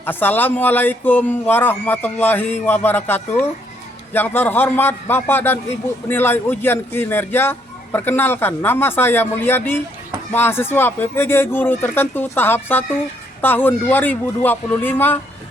Assalamualaikum warahmatullahi wabarakatuh. Yang terhormat Bapak dan Ibu penilai ujian kinerja, perkenalkan nama saya Mulyadi, mahasiswa PPG Guru Tertentu tahap 1 tahun 2025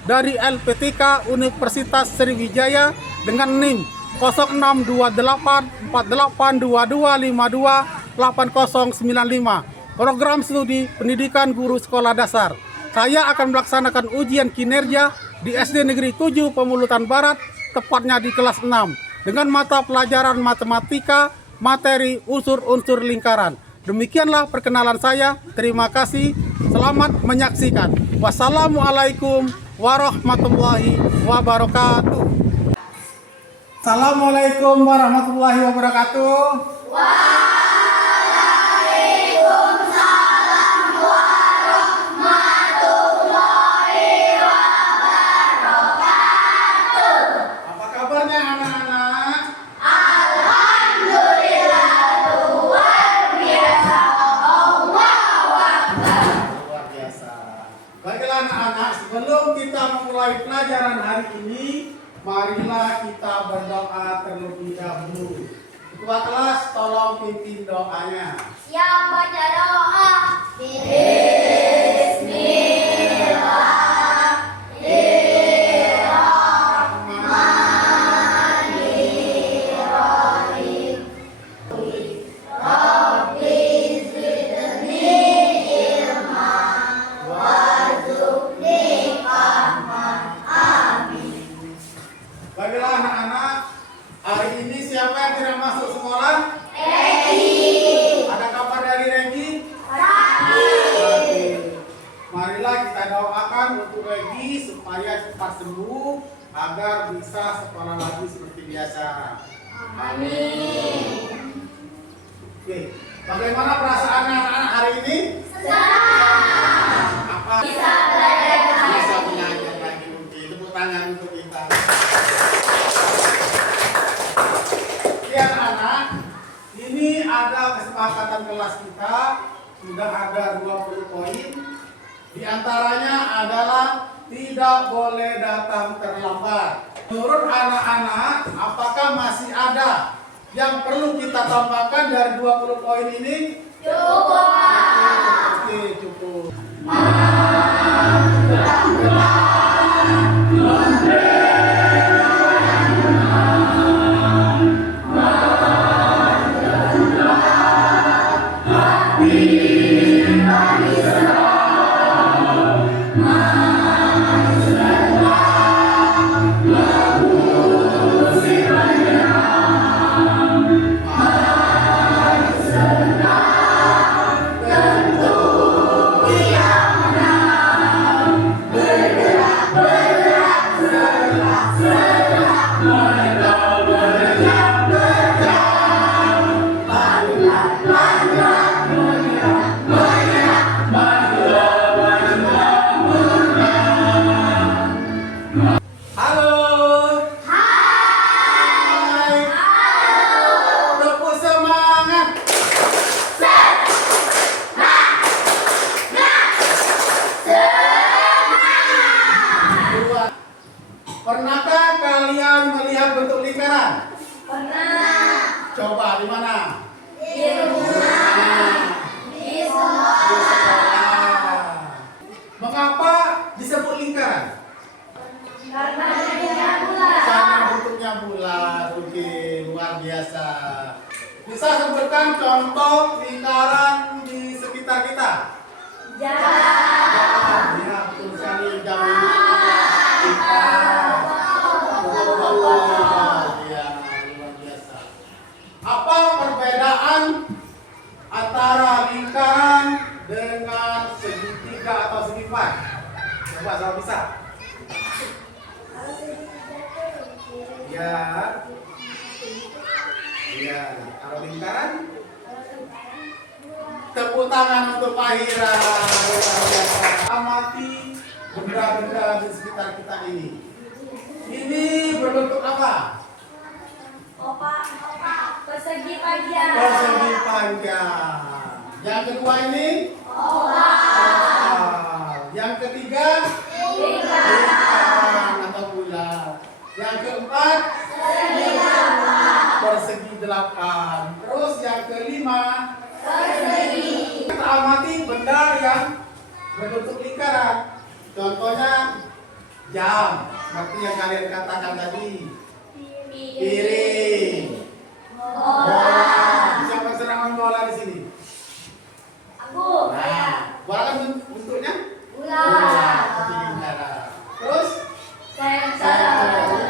dari LPTK Universitas Sriwijaya dengan NIM 062822528095, program studi pendidikan guru sekolah dasar. Saya akan melaksanakan ujian kinerja di SD Negeri 7 Pemulutan Barat, tepatnya di kelas 6, dengan mata pelajaran matematika, materi unsur-unsur lingkaran. Demikianlah perkenalan saya. Terima kasih. Selamat menyaksikan. Wassalamualaikum warahmatullahi wabarakatuh. Assalamualaikum warahmatullahi wabarakatuh. Baiklah anak-anak, sebelum kita memulai pelajaran hari ini, marilah kita berdoa terlebih dahulu. Ketua kelas, tolong pimpin doanya. Yang baca doa. Bismillahirrahmanirrahim. Rabbi zidni ilma warzuqni fahman. Amin. Baiklah anak-anak, hari ini siapa yang tidak masuk sekolah? Regi. Ada kabar dari Regi? Marilah kita doakan untuk Regi supaya cepat sembuh agar bisa sekolah lagi seperti biasa. Amin. Oke, bagaimana perasaan anak-anak hari ini? Senang. Apa? Bisa belajar lagi. Bisa belajar lagi. Oke, tepuk tangan untuk kita. Ya anak, ini ada kesepakatan kelas kita, sudah ada 20 poin. Di antaranya adalah tidak boleh datang terlambat. Menurut anak-anak, apakah masih ada yang perlu kita tambahkan dari 20 poin ini? Cukup. Oke, cukup. Halo. Hai. Tepuk semangat. Pernahkah kalian melihat bentuk lingkaran? Pernah. Coba di mana? Di rumah. Di sekolah. Di sekolah. Mengapa disebut lingkaran? Karena bentuknya bulat. Karena bentuknya bulat. Oke, luar biasa. Bisa sebutkan contoh lingkaran di sekitar kita? Jalan. Ya, betul sekali. Jam lingkaran. Ya, luar biasa. Apa perbedaan antara lingkaran dengan segitiga atau segi empat? Coba kalau bisa. Ya. Ya, kalau lingkaran, tepuk tangan untuk Pak Hira. Luar biasa. Amati benda-benda di sekitar kita ini. Ini berbentuk apa? Opak. Persegi panjang. Persegi panjang. Yang kedua ini? Oval. Yang ketiga? Lingkaran. Yang keempat, persegi 8. Terus yang kelima, kita amati benda yang berbentuk lingkaran. Contohnya jam, seperti yang kalian katakan tadi. Piring. Bola. Siapa sedang main bola di sini? Aku. Nah, bola kan bentuknya? Bulat. Seperti lingkaran. Terus Saya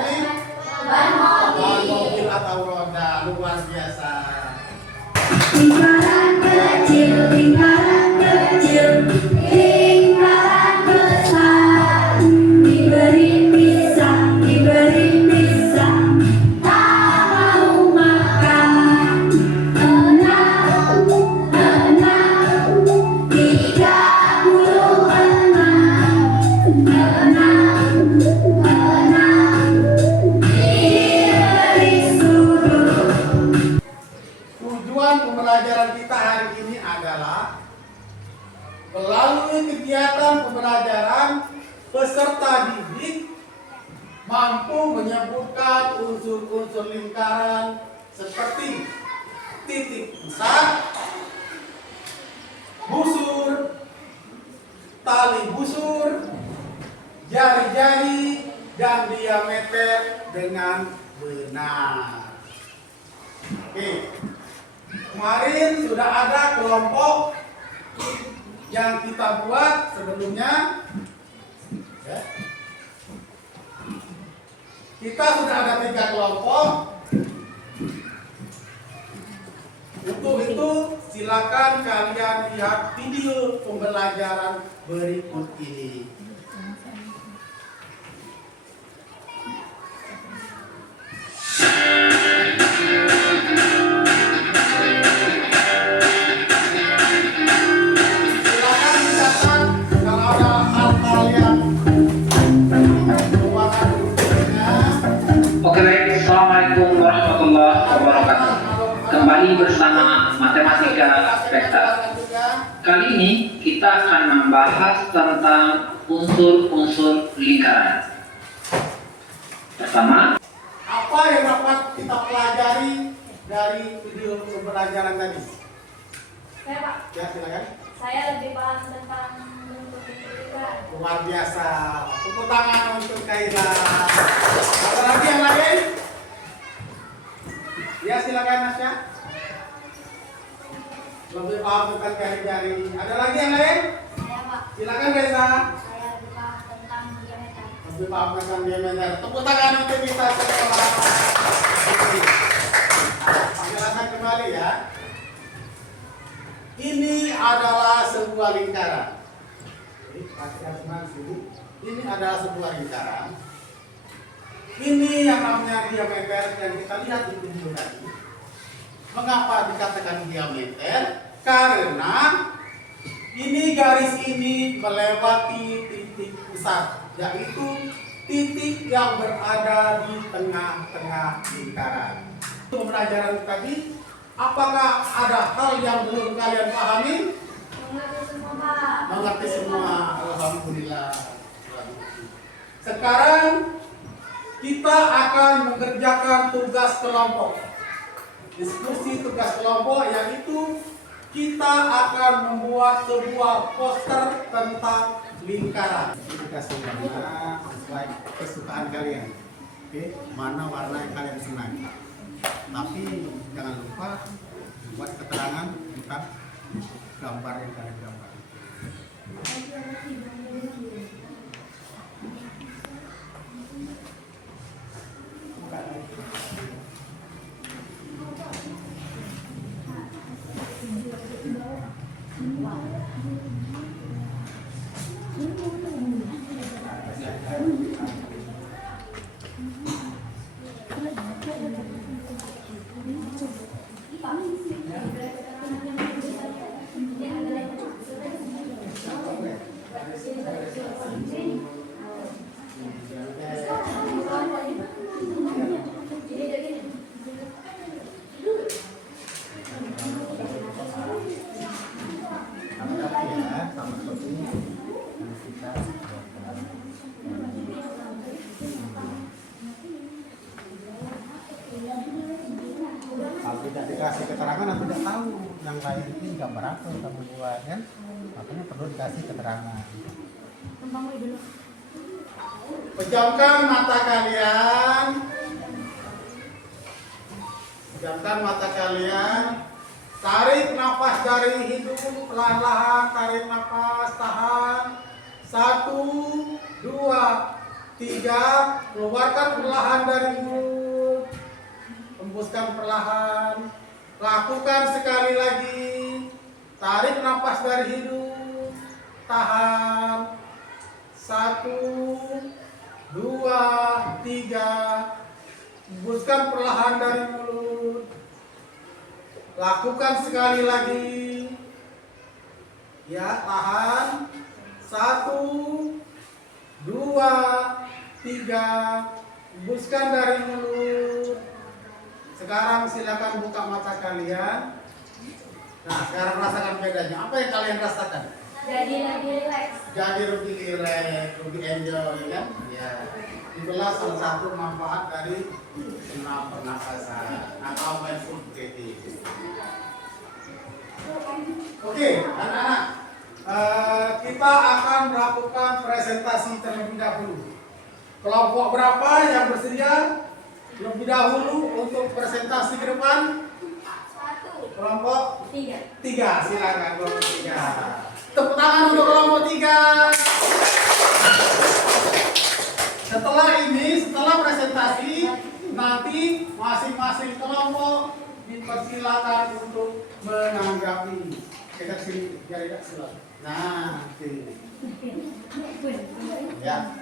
ini ban ban mobil. mobil atau roda, luar biasa. Lingkaran kecil, lingkaran kecil, lingkaran besar. Diberi pisang, tak mau makan. Enam, 36, diberi sudut. Tujuan pembelajaran kita hari ini adalah melalui kegiatan pembelajaran peserta didik mampu menyebutkan unsur-unsur lingkaran seperti titik pusat, busur, tali busur, jari-jari, dan diameter dengan benar. Oke. Kemarin sudah ada kelompok yang kita buat sebelumnya. Ya. Kita sudah ada 3 kelompok. Untuk itu silakan kalian lihat video pembelajaran berikut ini. Silakan dicatat kalau ada hal-hal yang merupakan unsurnya. Oke baik, Assalamualaikum warahmatullahi wabarakatuh. Kembali bersama Matematika Spekta. Kali ini kita akan membahas tentang unsur-unsur lingkaran. Pertama, Apa yang dapat kita pelajari dari video pembelajaran tadi? Saya Pak. Ya, silakan. Saya lebih paham tentang bentuk lingkaran. Luar biasa. Tepuk tangan untuk Kaira. Ada lagi yang lain? Ya, silakan Nasya. Lebih paham tentang jari-jari. Ada lagi yang lain? Saya Pak. Silakan Reza. Saya lebih paham tentang diameter. Lebih paham tentang diameter. Tepuk tangan untuk kita semua. Oke. Penjelasan kembali ya. Ini adalah sebuah lingkaran. Oke, perhatikan semua di sini. Ini adalah sebuah lingkaran. Ini yang namanya diameter yang kita lihat di video tadi. Mengapa dikatakan diameter? Karena ini garis ini melewati titik pusat, yaitu titik yang berada di tengah-tengah lingkaran. Pembelajaran tadi, apakah ada hal yang belum kalian pahami? Mengerti semua Pak. Mengerti semua, alhamdulillah. Sekarang kita akan mengerjakan tugas kelompok. Diskusi tugas kelompok yaitu kita akan membuat sebuah poster tentang lingkaran. Dikasih warna sesuai kesukaan kalian. Oke, mana warna yang kalian senangi. Tapi jangan lupa buat keterangan tentang gambar yang kalian gambar. sembarangan atau tidak tahu yang lain ini gambar apa yang kamu buat kan, makanya perlu dikasih keterangan. Pejamkan mata kalian. Pejamkan mata kalian. Tarik nafas dari hidung perlahan-lahan. Tarik nafas, tahan. 1, 2, 3. Keluarkan perlahan dari mulut. Hembuskan perlahan. Lakukan sekali lagi. Tarik nafas dari hidung. Tahan. 1, 2, 3. Hembuskan perlahan dari mulut. Lakukan sekali lagi. Ya, tahan. 1, 2, 3. Hembuskan dari mulut. Sekarang silakan buka mata kalian. Nah, sekarang rasakan bedanya. Apa yang kalian rasakan? Jadi lebih rileks. Jadi lebih rileks, lebih enjoy, kan? Ya. Itulah salah satu manfaat dari senam pernafasan atau mindful breathing. Oke, anak-anak, kita akan melakukan presentasi terlebih dahulu. Kelompok berapa yang bersedia lebih dahulu untuk presentasi ke depan? 1, Kelompok 3. 3, silakan kelompok 3. Tepuk tangan untuk kelompok 3. Setelah presentasi, nanti masing-masing kelompok dipersilakan untuk menanggapi. Kita sini, biar tidak silakan. Nah, oke. Ya.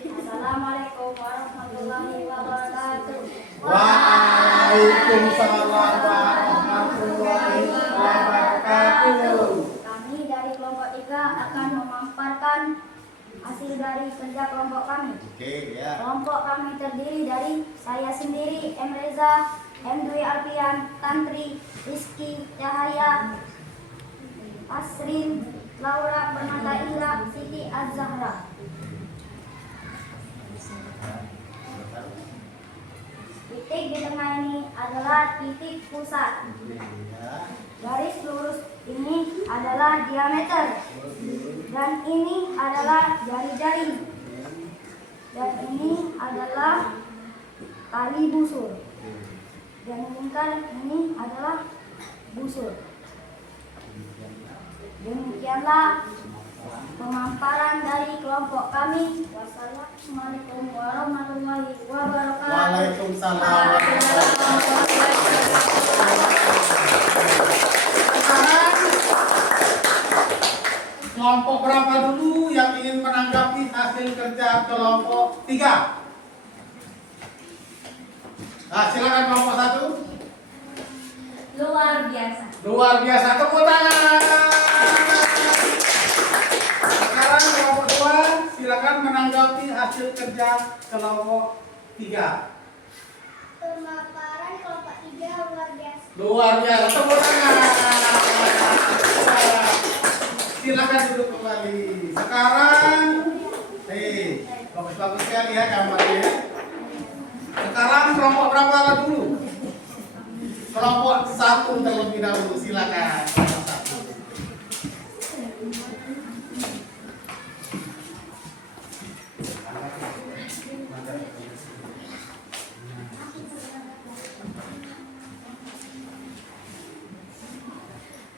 Assalamualaikum warahmatullahi wabarakatuh. Waalaikumsalam warahmatullahi wabarakatuh. Kami dari kelompok 3 akan memaparkan hasil dari kerja kelompok kami. Oke, ya. Kelompok kami terdiri dari saya sendiri, M. Reza, M. Dwi Alfian, Tantri, Rizky, Cahaya, Asrin, Laura, Bernata Indra, Siti Az-Zahra. Titik di tengah ini adalah titik pusat. Garis lurus ini adalah diameter. Dan ini adalah jari-jari. Dan ini adalah tali busur. Dan lingkar ini adalah busur. Demikianlah pemaparan dari kelompok kami. Wassalamualaikum warahmatullahi wabarakatuh. Waalaikumsalam warahmatullahi wabarakatuh. Sekarang kelompok berapa dulu yang ingin menanggapi hasil kerja kelompok 3? Nah, silakan kelompok 1. Luar biasa. Luar biasa, tepuk tangan. Sekarang kelompok 2, silakan menanggapi hasil kerja kelompok 3. Pemaparan kelompok 3 luar biasa. Luar biasa, tepuk tangan. Silakan duduk kembali. Sekarang, bagus-bagus sekali ya gambarnya. Sekarang kelompok berapa dulu? Kelompok 1 terlebih dahulu, silakan. Kelompok 1.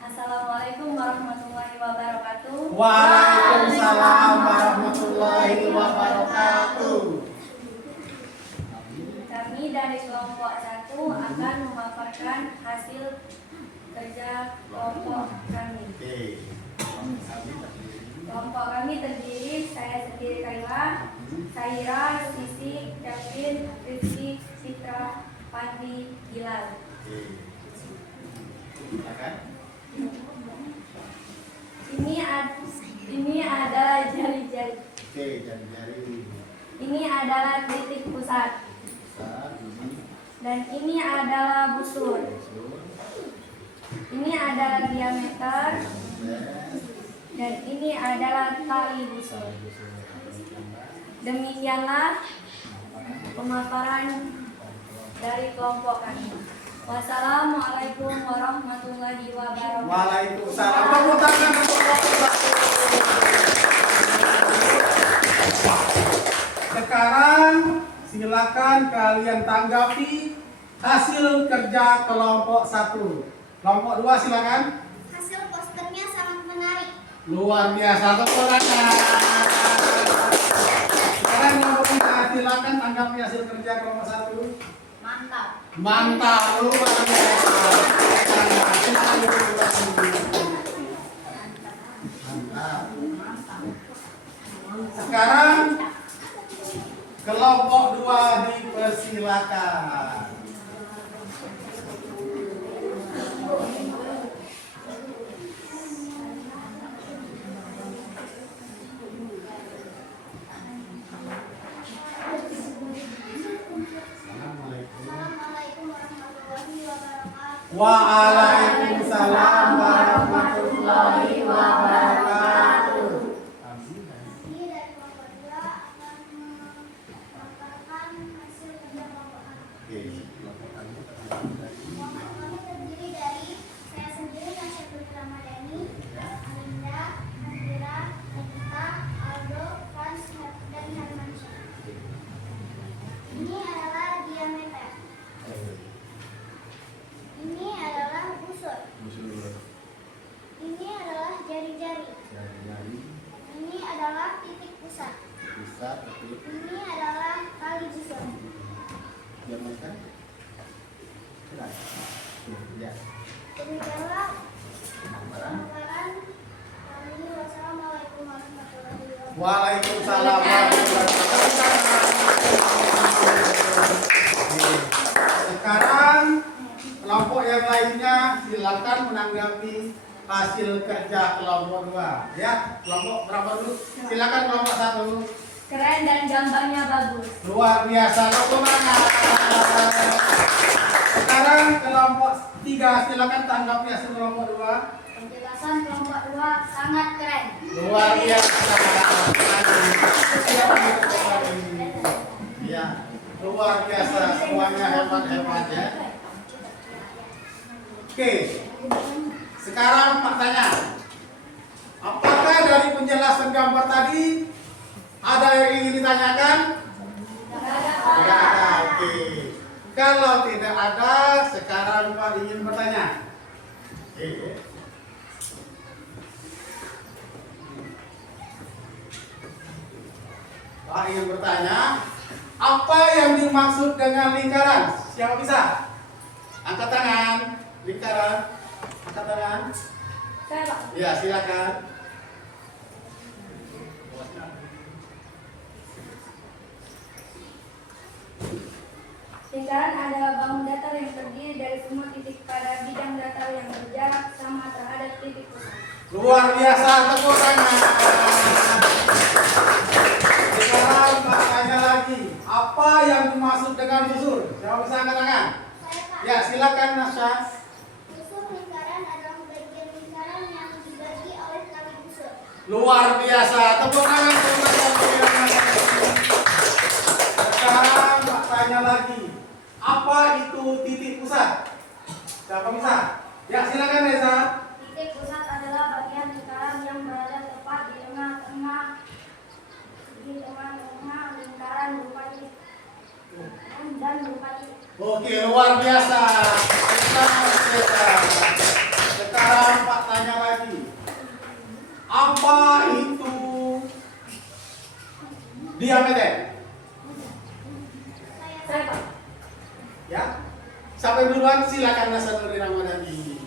Assalamualaikum warahmatullahi wabarakatuh. Waalaikumsalam warahmatullahi wabarakatuh. Kami dari kelompok 1 akan memaparkan hasil kerja kelompok kami. Oke. Kelompok kami terdiri saya sendiri Kaila, Saira, Sisi, Kevin, Rizky, Citra, Pandi, Bilal. Oke. Silakan. Ini adalah jari-jari. Oke, jari-jari. Ini adalah titik pusat. Besar, ini. Dan ini adalah busur. Ini adalah diameter. Dan ini adalah tali busur. Demikianlah pemaparan dari kelompok kami. Wassalamualaikum warahmatullahi wabarakatuh. Waalaikumsalam. Tepuk tangan untuk kelompok 1. Sekarang silakan kalian tanggapi hasil kerja kelompok 1. Kelompok 2 silakan. Hasil posternya sangat menarik. Luar biasa, tepuk tangan. Sekarang kelompok 3 silakan tanggapi hasil kerja kelompok 1. Mantap. Mantap, luar biasa. Mantap. Sekarang kelompok 2 dipersilakan. Assalamualaikum warahmatullahi wabarakatuh. Waalaikumsalam warahmatullahi wabarakatuh. Ini dari kelompok 2 akan memaparkan hasil kerja kelompok 1. Kelompok kami terdiri dari saya sendiri, Nasyatul Ramadhani, Alinda, Nadira, Nagita, Aldo, Frans, dan Hermansyah. Ini adalah diameter. Ini adalah busur. Ini adalah jari-jari. Ini adalah titik pusat. Ini adalah tali busur. Demikianlah pemaparan kami. Wassalamualaikum warahmatullahi wabarakatuh. Waalaikumsalam warahmatullahi wabarakatuh. Sekarang kelompok yang lainnya silakan menanggapi hasil kerja kelompok 2. Ya, kelompok berapa dulu? Silakan kelompok 1. Keren dan gambarnya bagus. Luar biasa, tepuk tangan. Sekarang kelompok 3 silakan tanggapi hasil kelompok 2. Penjelasan kelompok 2 sangat keren. Luar biasa. Ya, luar biasa, semuanya hebat-hebat ya. Oke, sekarang pertanyaan. Apakah dari penjelasan gambar tadi ada yang ingin ditanyakan? Tidak ada. Oke. Kalau tidak ada, sekarang Pak ingin bertanya. Oke. Pak ingin bertanya, apa yang dimaksud dengan lingkaran? Siapa bisa? Angkat tangan. Lingkaran. Angkat tangan. Saya Pak. Ya, silakan. Lingkaran adalah bangun datar yang terdiri dari semua titik pada bidang datar yang berjarak sama terhadap titik pusat. Luar biasa, tepuk tangan. Sekarang Pak tanya lagi, apa yang dimaksud dengan busur? Siapa bisa angkat tangan? Saya Pak. Ya, silakan Nasya. Busur lingkaran adalah bagian lingkaran yang dibagi oleh tali busur. Luar biasa, tepuk tangan. Sekarang Pak tanya lagi, apa itu titik pusat? Siapa bisa? Ya, silakan Reza. Titik pusat adalah bagian lingkaran yang berada tepat di tengah-tengah lingkaran berupa titik dan berupa titik. Oke, luar biasa. Sekarang Pak tanya lagi, apa itu diameter? Saya Pak. Ya, sampai duluan silakan Nasrul Ramadhani.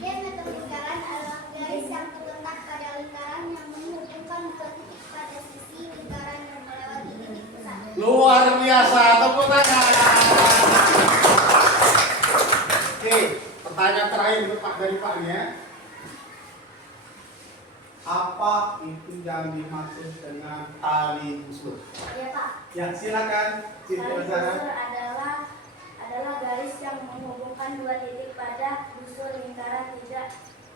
Diameter lingkaran adalah garis yang terletak pada lingkaran yang menghubungkan dua titik pada sisi lingkaran yang melewati titik pusat. Luar biasa, tepuk tangan. Oke, pertanyaan terakhir untuk Pak dari Pak ya. Apa itu yang dimaksud dengan tali busur? Ya Pak. Ya, silakan. Siti Tali Azhara. busur adalah garis yang menghubungkan dua titik pada busur lingkaran tidak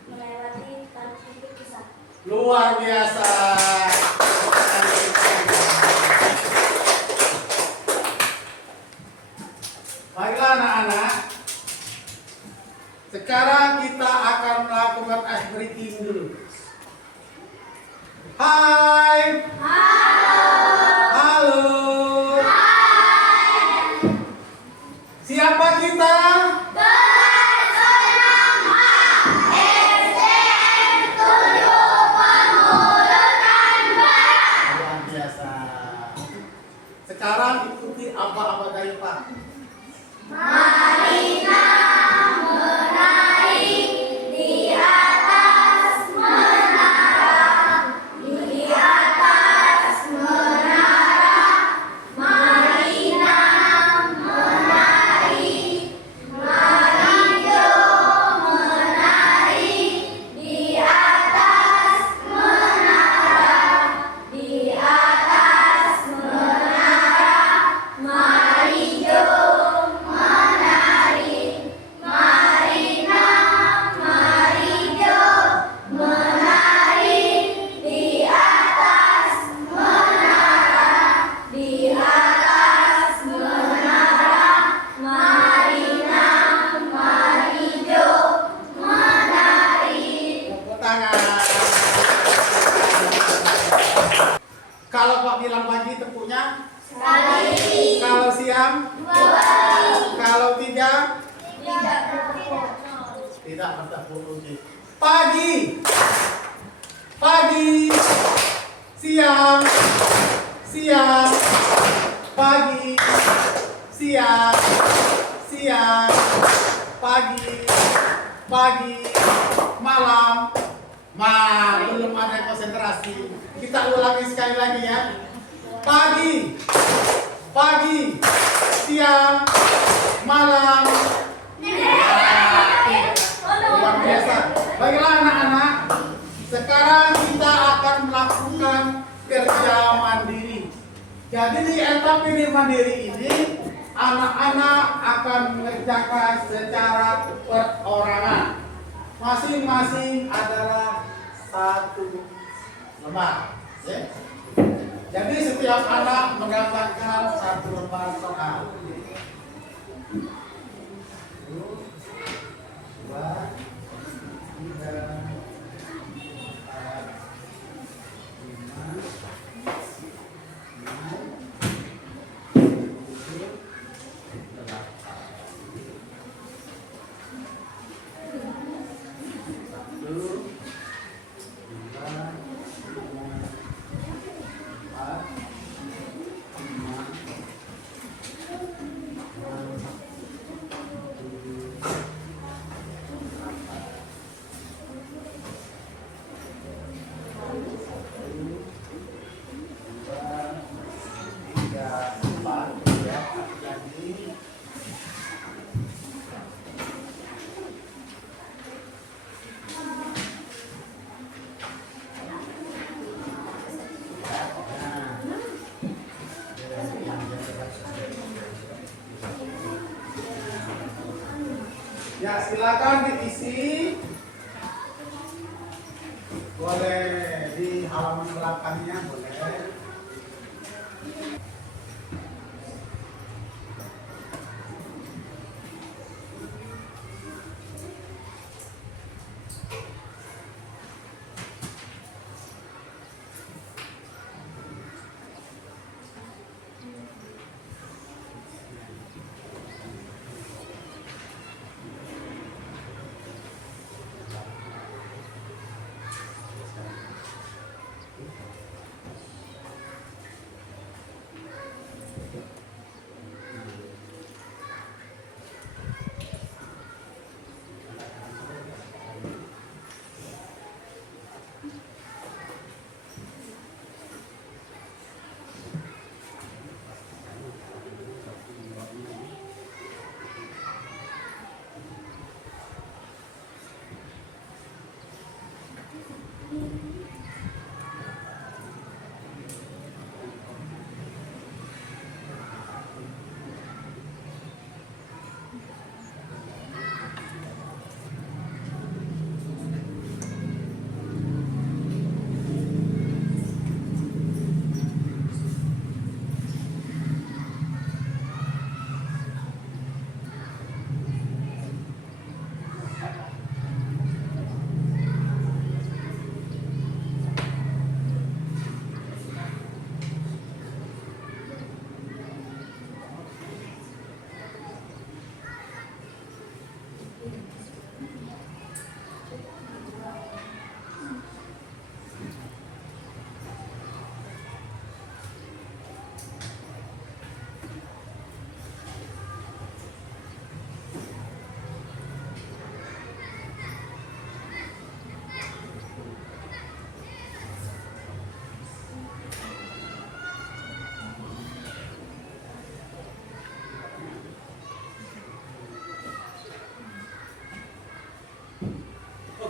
melewati titik pusat. Luar biasa. Baiklah anak-anak, Pak. Tepuk tangan. Kalau Pak bilang pagi tepuknya sekali. Kalau siang kalau tiga tidak bertepuk lagi. Pagi, pagi, siang, siang, pagi, siang, siang, pagi, pagi, malam. Belum ada konsentrasi. Kita ulangi sekali lagi ya. Pagi, pagi, siang, malam. Luar biasa. Baiklah anak-anak, sekarang kita akan melakukan kerja mandiri. Jadi di LKPD mandiri ini, anak-anak akan mengerjakan secara perorangan. Masing-masing adalah satu lembar. Ya. Jadi setiap anak mendapatkan satu lembar soal. 4 ya, lagi. Ya, silakan diisi. Boleh di halaman belakangnya, boleh.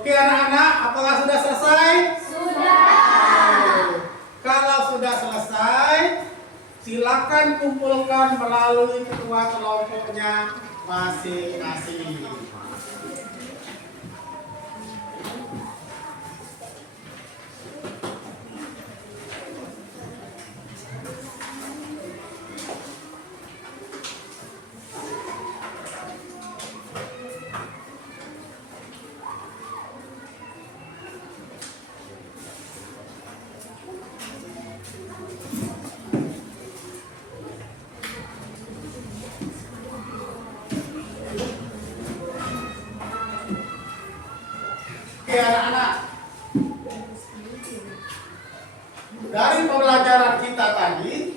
Oke anak-anak, apakah sudah selesai? Sudah. Kalau sudah selesai, silakan kumpulkan melalui ketua kelompoknya masing-masing. Oke anak-anak, dari pembelajaran kita tadi,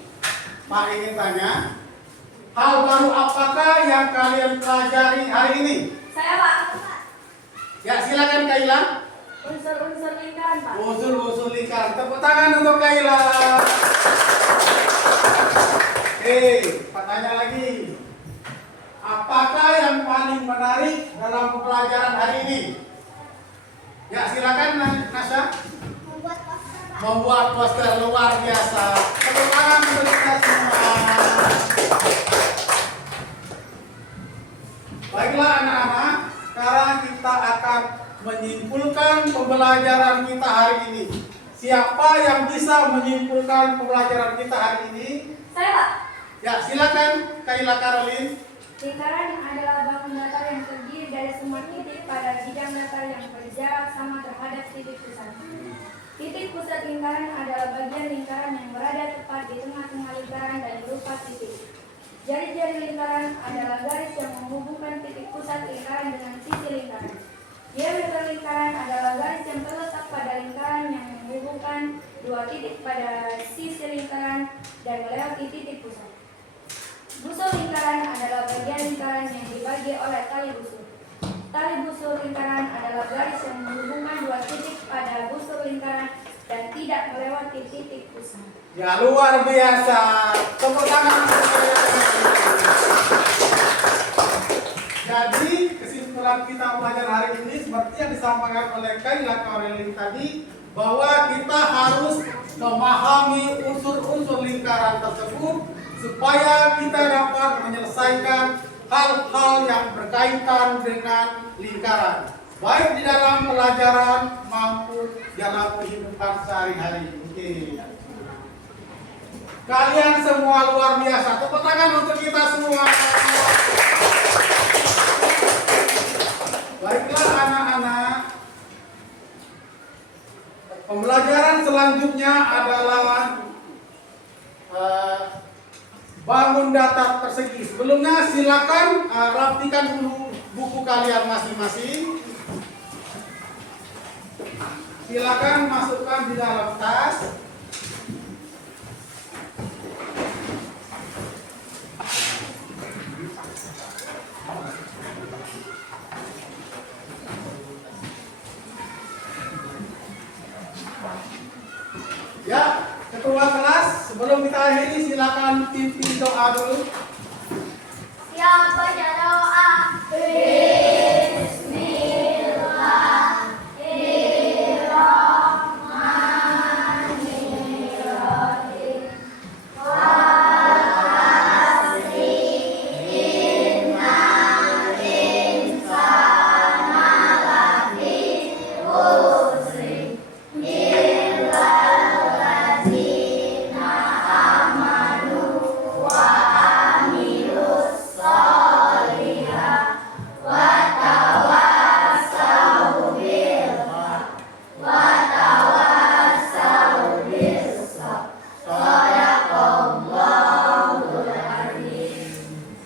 Pak ingin tanya, hal baru apakah yang kalian pelajari hari ini? Saya Pak. Ya silakan Kaila. Unsur-unsur lingkaran Pak. Usul-usul lingkaran. Tepuk tangan untuk Kaila. Pak tanya lagi. Apakah yang paling menarik dalam pembelajaran hari ini? Ya silakan Nasya. Membuat poster, Pak. Membuat poster luar biasa. Tepuk tangan untuk kita semua. Baiklah anak-anak, sekarang kita akan menyimpulkan pembelajaran kita hari ini. Siapa yang bisa menyimpulkan pembelajaran kita hari ini? Saya Pak. Ya silakan Kaila Karolin. Lingkaran adalah bangun datar yang terdiri dari semua titik pada bidang datar yang berjarak sama terhadap titik pusat. Titik pusat lingkaran adalah bagian lingkaran yang berada tepat di tengah-tengah lingkaran dan berupa titik. Jari-jari lingkaran adalah garis yang menghubungkan titik pusat lingkaran dengan sisi lingkaran. Diameter lingkaran adalah garis yang terletak pada lingkaran yang menghubungkan dua titik pada sisi lingkaran dan melewati titik pusat. Busur lingkaran adalah bagian lingkaran yang dibagi oleh tali busur. Tali busur lingkaran adalah garis yang menghubungkan dua titik pada busur lingkaran dan tidak melewati titik pusat. Ya luar biasa. Tepuk tangan. Jadi kesimpulan kita belajar hari ini seperti yang disampaikan oleh Kaila Karolin tadi, bahwa kita harus memahami unsur-unsur lingkaran tersebut supaya kita dapat menyelesaikan hal-hal yang berkaitan dengan lingkaran, baik di dalam pelajaran maupun dalam kehidupan sehari-hari. Oke. Kalian semua luar biasa. Tepuk tangan untuk kita semua. Baiklah anak-anak. Pembelajaran selanjutnya adalah bangun datar persegi. Sebelumnya silakan rapikan dulu buku kalian masing-masing. Silakan masukkan di dalam tas. Ya, ketua kelas, sebelum kita akhiri silakan pimpin doa dulu. Siap baca doa.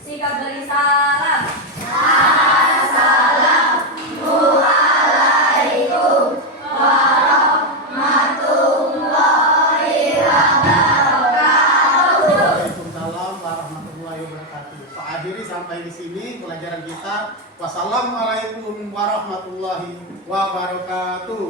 Sikap beri salam. Waalaikumsalam warahmatullahi wabarakatuh. Pak akhiri sampai di sini pelajaran kita. Wassalamualaikum warahmatullahi wabarakatuh.